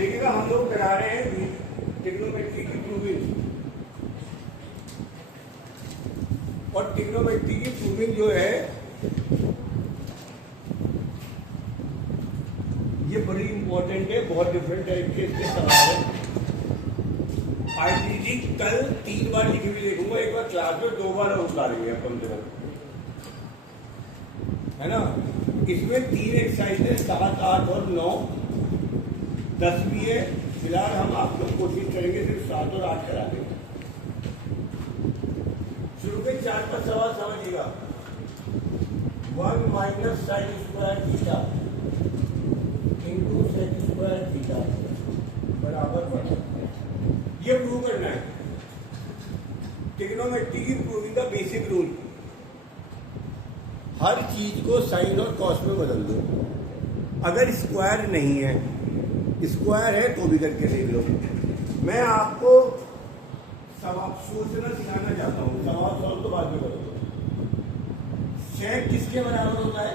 देखिएगा हम लोग करा रहे हैं ट्रिग्नोमेट्री की प्रूविंग, और ट्रिग्नोमेट्री की प्रूविंग जो है ये बड़ी इंपॉर्टेंट है। बहुत डिफरेंट टाइप के इसके सवाल है। आईटीजी कल 3 बार लिखी हुई देखूंगा, एक बार क्लास में 2 बार उतारेंगे कम से कम, है ना। इसमें 3 एक्सरसाइज है, 7, 8 और 9, 10 भी है। फिलहाल हम आप लोग कोशिश करेंगे सिर्फ 7 और 8 करा देंगे। शुरू के 4 का सवाल समझिएगा। 1 minus sine square theta into sec square theta बराबर 1, ये प्रूव करना है। ट्रिग्नोमेट्री की प्रूविंग का बेसिक रूल, हर चीज को साइन और कॉस में बदल दो। अगर स्क्वायर नहीं है, स्क्वायर है तो भी करके देख लो। मैं आपको सवाल सोचना सिखाना चाहता हूँ, सवाल सॉल्व तो बाद में करोगे। सेक किसके बराबर होता है?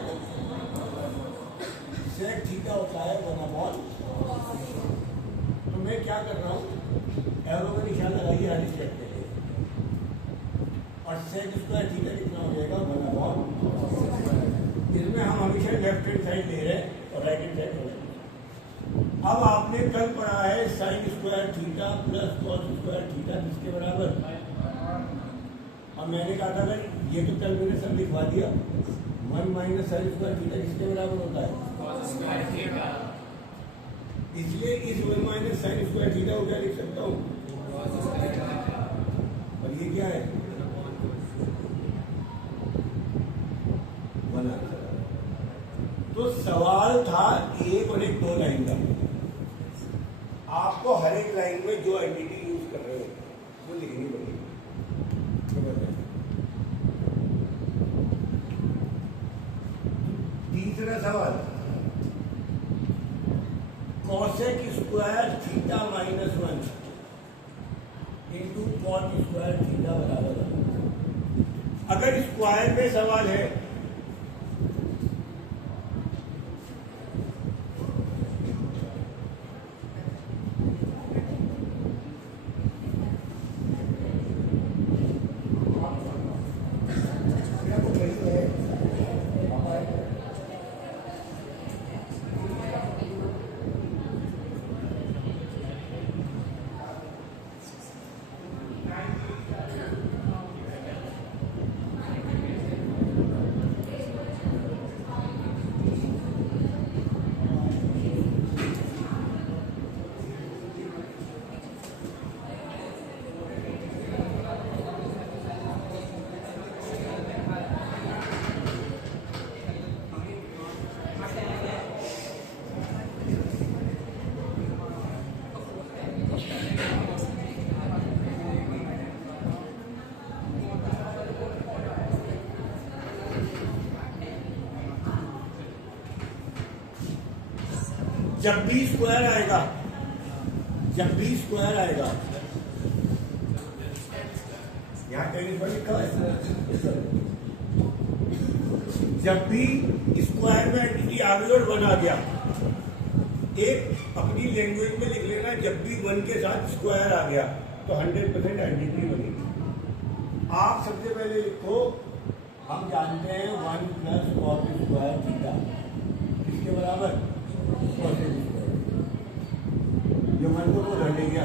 सेक थीटा होता है 1/। तो मैं क्या कर रहा हूँ, एरो का निशान लगाइए हर स्टेप के लिए, और सेक स्क्वायर थीटा कितना हो जाएगा 1/। इसमें हम हमेशा लेफ्ट हैंड साइड ले रहे हैं और राइट हैंड साइड ले रहे हैं। अब आपने कल पढ़ा है sign square theta plus cos square theta किसके बराबर। अब मैंने कहा था अगर ये तो कल मैंने सब लिखवा दिया, 1 माइनस साइन स्क्वायर थीटा किसके बराबर होता है? इसलिए इस 1 माइनस साइन स्क्वायर थीटा को क्या लिख सकता हूँ? और ये क्या है? 1 आंसर। तो सवाल था 1 और 1 2 लाइन का। आपको हर एक लाइन में जो आइडेंटिटी यूज कर रहे हो वो लिखनी पड़ेगी। तीसरा सवाल, cosec square theta minus 1 into cot square theta बराबर 1। अगर स्क्वायर में सवाल है जब भी स्क्वायर आएगा, जब भी स्क्वायर आएगा, यहाँ कहीं पर लिखा है, जब भी स्क्वायर में एंटिटी आ गई और 1 आ गया, एक अपनी लैंग्वेज में लिख लेना, जब भी 1 के साथ स्क्वायर आ गया तो 100% आइडेंटिटी बनेगी। आप सबसे पहले लिखो, हम जानते हैं 1 प्लस कॉट स्क्वायर थीटा किसके बराबर? जो मन को वो घटे गया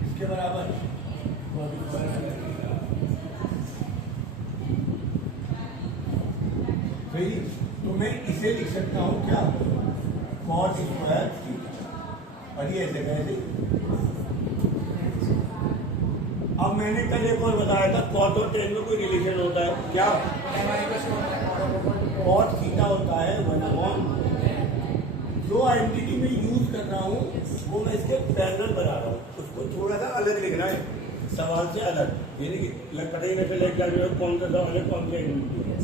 किसके बराबर? सही। तो मैं इसे लिख सकता हूं क्या? कॉट स्क्वायर थीटा, और ये ऐसे कैसे? अब मैंने कल एक और बताया था, कॉट और टेन में कोई रिलेशन होता है क्या? कॉट थीटा होता है 1/। जो आइडेंटिटी में यूज कर रहा हूँ वो मैं इसके पैरेलल बना रहा हूँ, उसको थोड़ा सा अलग लिखना है, सवाल से अलग, यानी कि पता ही नहीं चलेगा कौन सा सवाल है, कौन सी आइडेंटिटी है।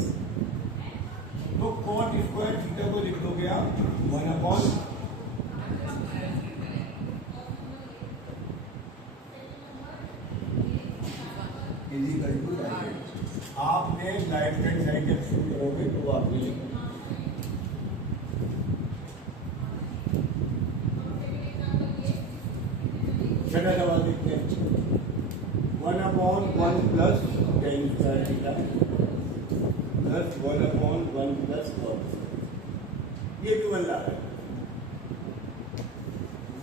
तो कॉट स्क्वायर थीटा को लिख दोगे आप 1/। आपने लाइफ हैंड साइड जब शुरू करोगे तो आप लिखेंगे अपॉन 1 प्लस कॉस, ये भी 1 ला रहा है।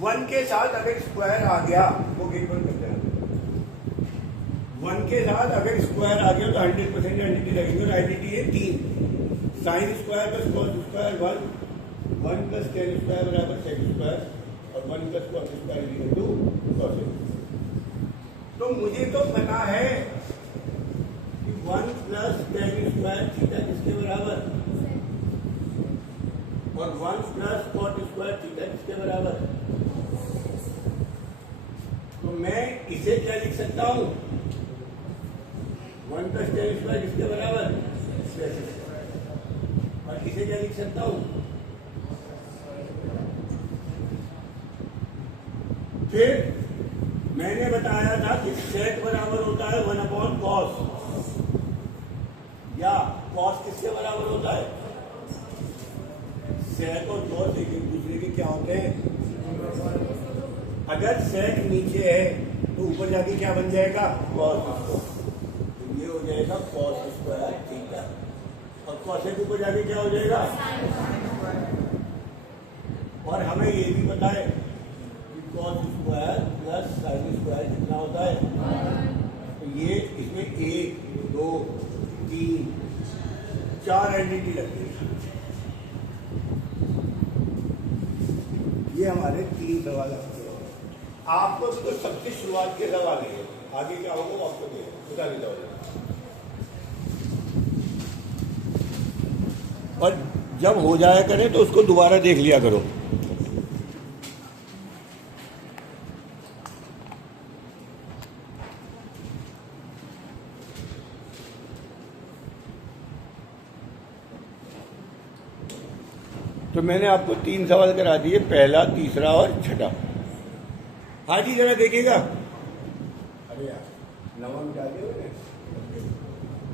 1 के साथ अगर स्क्वायर आ गया वो गेट 1 करते हैं। 1 के साथ अगर स्क्वायर आ गया तो 100% आइडेंटिटी लगेगी, और आइडेंटिटी है 3, sine square plus cos square 1 plus tan square बराबर सेक स्क्वायर, और 1 plus cos square equal to cos. तो मुझे तो पता है कि 1 प्लस टेन स्क्वायर थीटा किसके बराबर, और 1 प्लस कॉट स्क्वायर थीटा किसके बराबर। तो मैं इसे क्या लिख सकता हूं, 1 प्लस टेन स्क्वायर किसके बराबर, और इसे क्या लिख सकता हूं, फिर मैंने बताया था कि सेक बराबर होता है 1 अपॉन कॉस, या कॉस किसके बराबर होता है, सेक और कॉस एक दूसरे के क्या होते हैं। अगर सेक नीचे है तो ऊपर जाके क्या बन जाएगा, कॉस, तो ये हो जाएगा कॉस स्क्वायर थीटा, और कॉसेक ऊपर जाके क्या हो जाएगा। और हमें ये भी पता है कि cos square plus sine square कितना होता है, तो ये इसमें 1 2 3 4 आइडेंटिटी लगती है। ये हमारे 3 सवाल आपको तो सबसे शुरुआत के सवाल है, आगे क्या होगा वो आपको बता देता होगा। और जब हो जाया करें तो उसको दोबारा देख लिया करो। तो मैंने आपको 3 सवाल करा दिए, पहला, तीसरा और छठा। हाँ जी, जरा देखिएगा। अरे यार नवम क्या दे,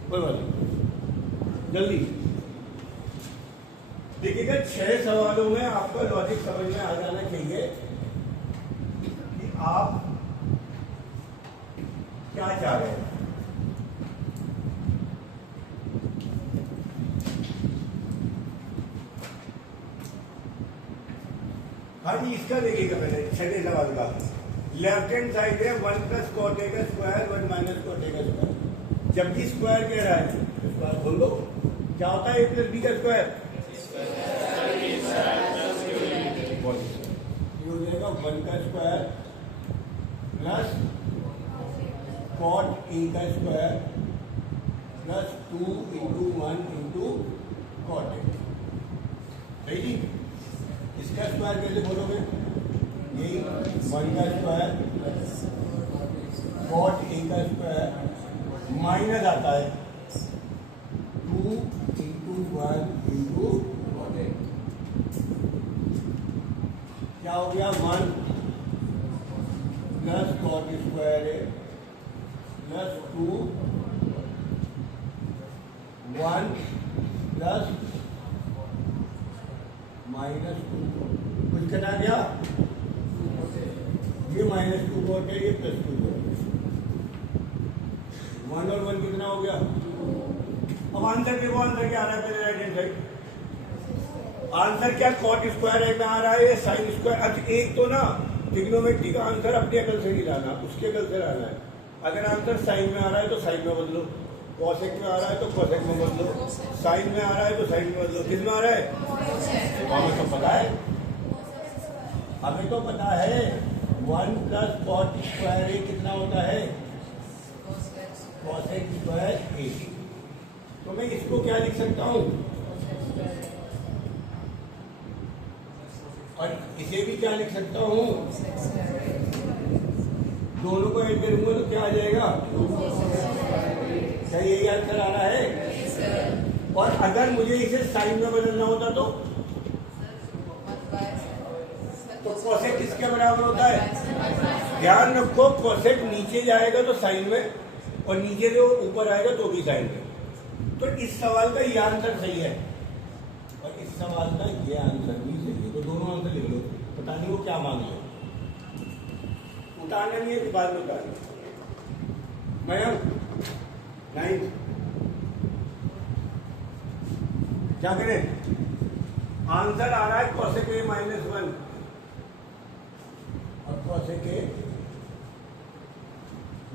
कोई बात नहीं, जल्दी देखिएगा। 6 सवालों में आपका लॉजिक समझ में आ जाना चाहिए कि आप क्या चाह रहे हैं। हाँ जी, इसका देखिएगा पहले 6 सवाल का। लेफ्ट हैंड साइड है 1 प्लस कॉट ए का स्क्वायर 1 माइनस कॉट ए का स्क्वायर। जब भी स्क्वायर कह रहा है स्क्वायर खोल लो, क्या होता है a प्लस बी का स्क्वायर, ये हो जाएगा 1 का स्क्वायर प्लस कॉट ए का square plus 2 into 1 into cot A. सही जी, इसका स्क्वायर कैसे बोलोगे, यही 1 का स्क्वायर कॉट ए का स्क्वायर माइनस आता है 2 इंटू 1 इंटू कॉट ए, क्या हो गया 1 प्लस कॉट स्क्वायर ए प्लस 2 1 प्लस -2, कुछ कटा गया, ये -2 कॉट है, ये +2 कॉट है। 1 और 1 कितना हो गया। अब आंसर देखो, आंसर क्या आ रहा है पहले राइट हैंड साइड। आंसर क्या कॉट स्क्वायर ए में आ रहा है, ये साइन स्क्वायर। अच्छा एक तो ना ट्रिग्नोमेट्री का आंसर अपनी अकल से नहीं लाना, उसके अकल से लाना है। अगर आंसर साइन में आ रहा है तो साइन में बदलो, कॉसेक में आ रहा है तो कॉसेक में बदलो, साइन में आ रहा है तो साइन में बदलो। किस में आ रहा है, हमें तो पता है, हमें तो पता है 1 प्लस कॉट स्क्वायर ए कितना होता है, कॉसेक स्क्वायर ए। तो मैं इसको क्या लिख सकता हूं, और इसे भी क्या लिख सकता हूं, दोनों को ऐड करूंगा तो क्या आ जाएगा, क्या यही आंसर आ रहा है। और अगर मुझे इसे साइन में बदलना होता तो कोसेक किसके बराबर होता है, ध्यान रखो कोसेक नीचे जाएगा तो साइन में, और नीचे जो ऊपर आएगा तो भी साइन में। तो इस सवाल का ये आंसर सही है, और इस सवाल का ये आंसर भी सही है। तो दोनों आंसर लिख लो, पता नहीं वो क्या मांग लो, उतारना नहीं है, बाद में उतारना। मैं 9 क्या करें? आंसर आ रहा है cosec a -1 और cosec a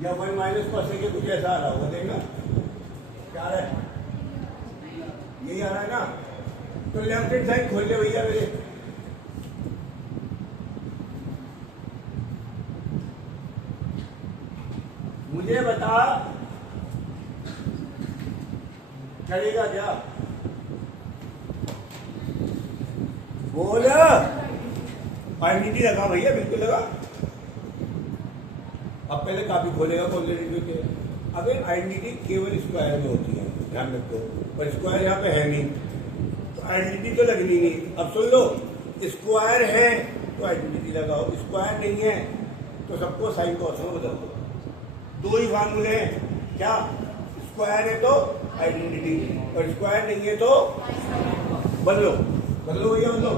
या 1 माइनस cosec a कुछ ऐसा आ रहा होगा, देखना क्या आ रहा है, यही आ रहा है ना। तो लेफ्ट हैंड साइड खोल ले भैया मेरे। मुझे बता चलेगा क्या? बोल, आइडेंटिटी लगा भैया, बिल्कुल लगा। अब पहले काफी खोलेगा क्वालिटी के। अब आइडेंटिटी केवल स्क्वायर में होती है, ध्यान रखो, पर स्क्वायर यहाँ पे है नहीं, तो आइडेंटिटी तो लगनी नहीं। अब सुन लो, स्क्वायर है तो आइडेंटिटी लगाओ, स्क्वायर नहीं है तो सबको साइन कॉस में बदल दो। दो ही फार्मूले हैं, क्या? स्क्वायर है तो आइडेंटिटी और स्क्वायर नहीं है तो बदलो। बदलो भैया, बदलो।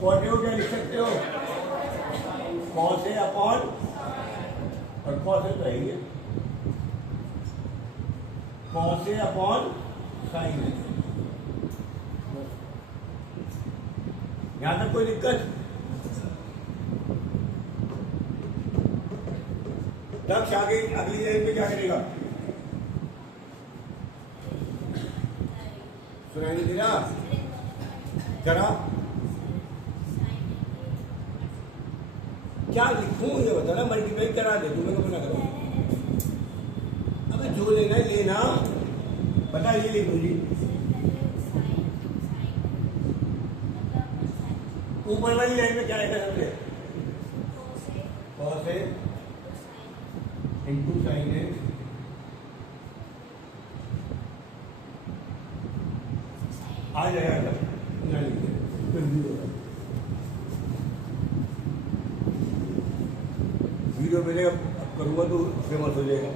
कॉटे हो क्या लिख सकते हो? कॉस है अपॉन, और कॉस है तो है ही है, कॉस है अपॉन साइन है। यहां तक कोई दिक्कत? दक्ष आगे अगली लाइन पे क्या करेगा? सुनाई नहीं दे रहा? जरा क्या लिखूं ये बता ना, मल्टीप्लाई करा दे, तुम्हें कब ना करो। अबे जो लेना है लेना, बता ये लिखूं जी। ऊपर वाली लाइन में क्या है समझे? कॉस है इनटू साइन है, आ जाएगा वीडियो पहले अब करूँगा तो फेमस हो जाएगा।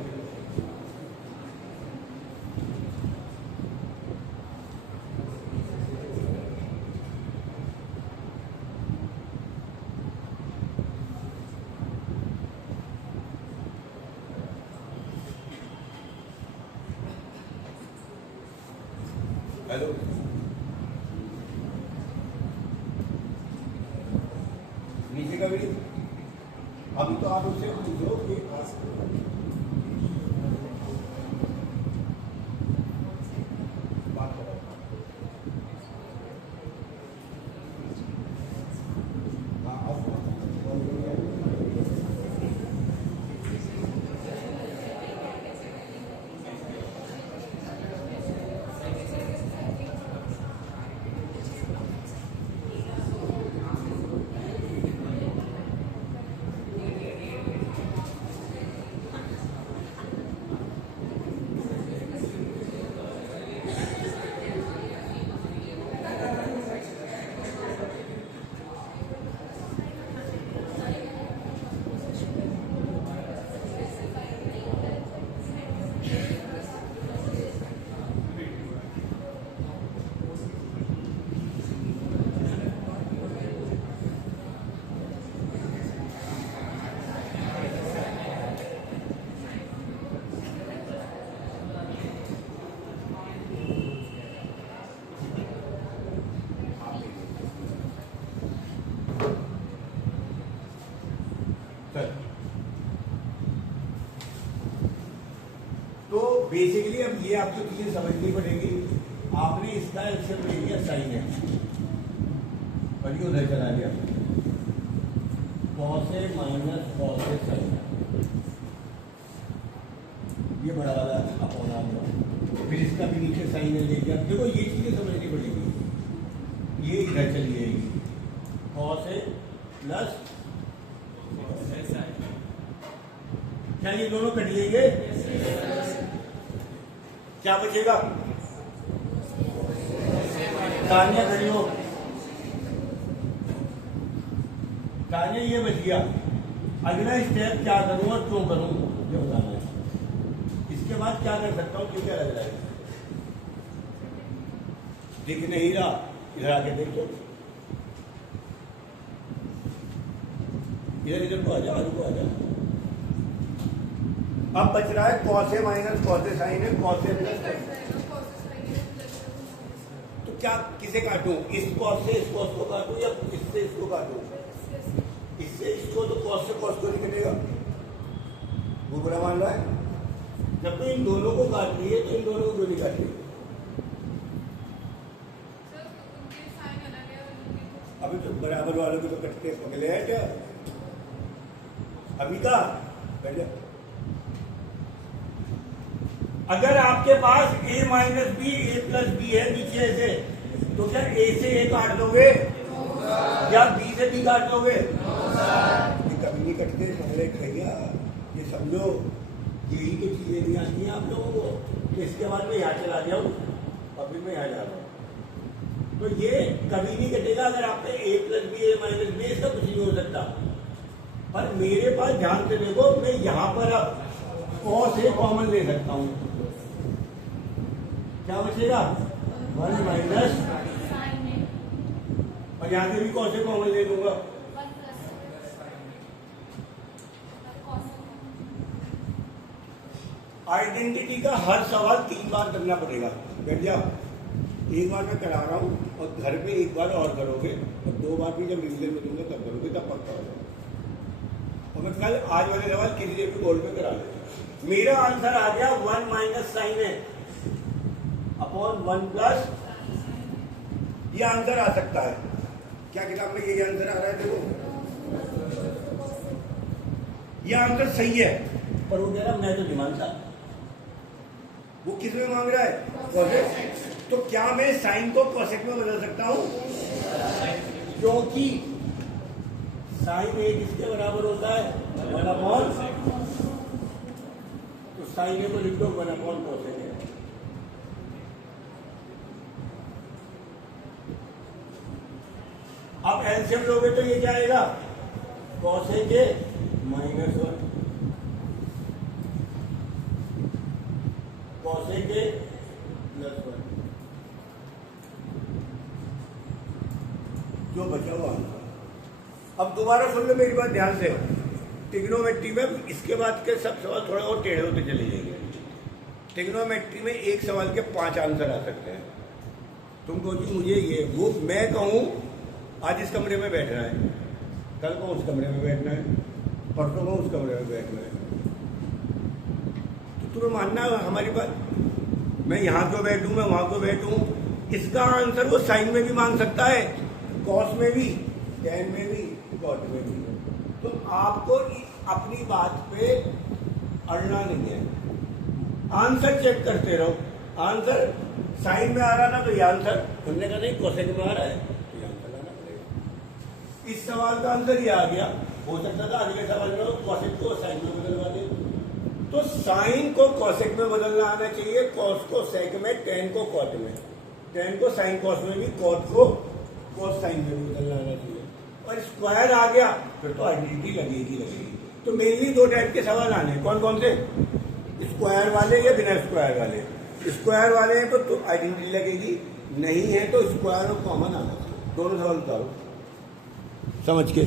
हेलो, नीचे का वीडियो अभी तो आप उससे पूछो कि बात करो। तो बेसिकली अब ये आपको चीजें समझनी पड़ेगी। आपने इसका एक्शन ले लिया साइन है और ये उधर चला गया, cos A minus cos A sign, ये बड़ा वाला अपॉन आ गया, फिर इसका भी नीचे साइन ले लिया। देखो ये चीजें समझनी पड़ेगी, ये इधर चली जाएगी, कॉस ए प्लस क्या ये दोनों कट जाएंगे, क्या बचेगा? तानिया खड़ी हो, तानिया ये बच गया। अगला स्टेप क्या करूं और क्यों करूं ये बताना है। इसके बाद क्या कर सकता हूं, क्या लग रहा है? दिख नहीं रहा, इधर आके देखो, इधर को आ जा, आगे को आ जा। अब बच रहा है cos A minus cos A sign है, कॉस ए प्लस साइन। तो क्या किसे काटूं, इस कॉस से इस कॉस को काटूं या इससे इसको काटूं? इससे इसको, तो कॉस से कॉस को नहीं कटेगा। वो बुरा मान रहा है। जब तो इन दोनों को काट लिए तो इन दोनों को क्यों नहीं काट लिए? अभी तो बराबर वालों के तो कटते पगले हैं क्या? अभी का बैठ जा। अगर आपके पास a minus B A plus B है नीचे से, तो क्या a से a काट दोगे या b से b काट दोगे? ये कभी नहीं कटते पगले भैया, ये समझो यही तो चीजें नहीं आती हैं आप लोगों को। इसके बाद में यहाँ चला जाऊँ और फिर मैं यहाँ जा रहा हूँ, तो ये कभी नहीं कटेगा। अगर आप पे a plus B A minus B, इसका कुछ नहीं हो सकता। पर मेरे पास ध्यान से देखो, मैं यहाँ पर अब cos a कॉमन ले सकता हूँ। क्या बचेगा? 1 माइनस, और यहाँ से भी cos a कॉमन ले लूंगा। आइडेंटिटी का हर सवाल 3 बार करना पड़ेगा। बैठ जाओ, एक बार मैं करा रहा हूँ और घर पे एक बार और करोगे और 2 बार भी जब रिविजन में दूंगा तब करोगे, तब पक्का हो जाएगा। और मैं कल आज वाले सवाल किसी डे पे बोर्ड पे करा लेता। मेरा आंसर आ गया 1 माइनस साइन है अपॉन 1 प्लस, ये आंसर आ सकता है। क्या किताब में ये आंसर आ रहा है? देखो ये आंसर सही है, पर वो कह रहा मैं तो नहीं मानता। वो किस में मांग रहा है? कोसेक। तो क्या मैं साइन को कोसेक में बदल सकता हूं? क्योंकि साइन ए किसके बराबर होता है? 1 अपॉन, तो साइन ए को लिख दो 1 अपॉन कोसेक ए। अब एलसीएम लोगे तो ये क्या आएगा? कोसेक ए माइनस 1 कोसेक ए प्लस 1, जो बचा हुआ आंसर। अब दोबारा सुन लो मेरी बात ध्यान से। ट्रिग्नोमेट्री में इसके बाद के सब सवाल थोड़ा और टेढ़े होते चले जाएंगे। ट्रिग्नोमेट्री में एक सवाल के 5 आंसर आ सकते हैं। तुम कहो जी मुझे ये वो, मैं कहूँ आज इस कमरे में बैठना है, कल को उस कमरे में बैठना है, परसों को उस कमरे में बैठना है, तो तुम्हें मानना है हमारी बात। मैं यहाँ क्यों बैठूं, मैं वहां क्यों बैठूं? इसका आंसर वो साइन में भी मांग सकता है, कॉस में भी, टैन में भी, कॉट में भी। तो आपको अपनी बात पे अड़ना नहीं है, आंसर चेक करते रहो। आंसर साइन में आ रहा था तो ये आंसर, हमने कहा नहीं कोसेक में आ रहा है तो ये आंसर लाना पड़ेगा। इस सवाल का आंसर ये आ गया। हो सकता था अगले सवाल में कोसेक को साइन में बदलवा दे, तो साइन को कोसेक में बदलना आना चाहिए, कॉस को सेक में, टैन को कॉट में, टैन को साइन कॉस में भी, कॉट को कॉस साइन में भी बदलना आना चाहिए। और स्क्वायर आ गया फिर तो आइडेंटिटी लगेगी। तो मेनली 2 टाइप के सवाल आने हैं। कौन कौन से? स्क्वायर वाले या बिना स्क्वायर वाले। स्क्वायर वाले हैं तो आइडेंटिटी लगेगी, नहीं है तो स्क्वायर और कॉमन आना चाहिए। दोनों सवाल उतारो समझ के।